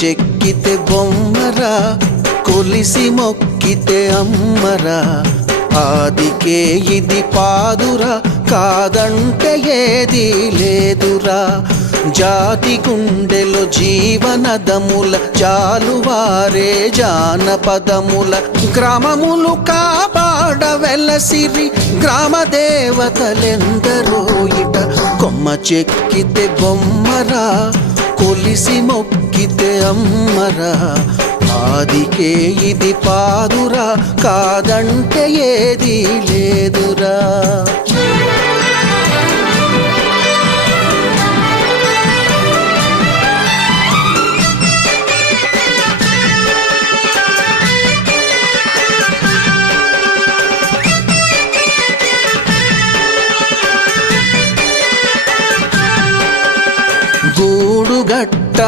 చెక్కితే బొమ్మరా కొలిసి మొక్కితే అమ్మరా. ఆదికే ఇది పాదురా కాదంటే ఏది లేదురా. జాతి గుండెలో జీవనదముల జాలువారే జానపదముల గ్రామములు కాపాడ వెలసిరి గ్రామ దేవతలెందరో ఇట కొమ్మ చెక్కితే బొమ్మరా. కొలిసి మొక్కితే అమ్మరా. ఆదికే ఇది పాదురా కాదంటే ఏది లేదు. గూడుగట్ట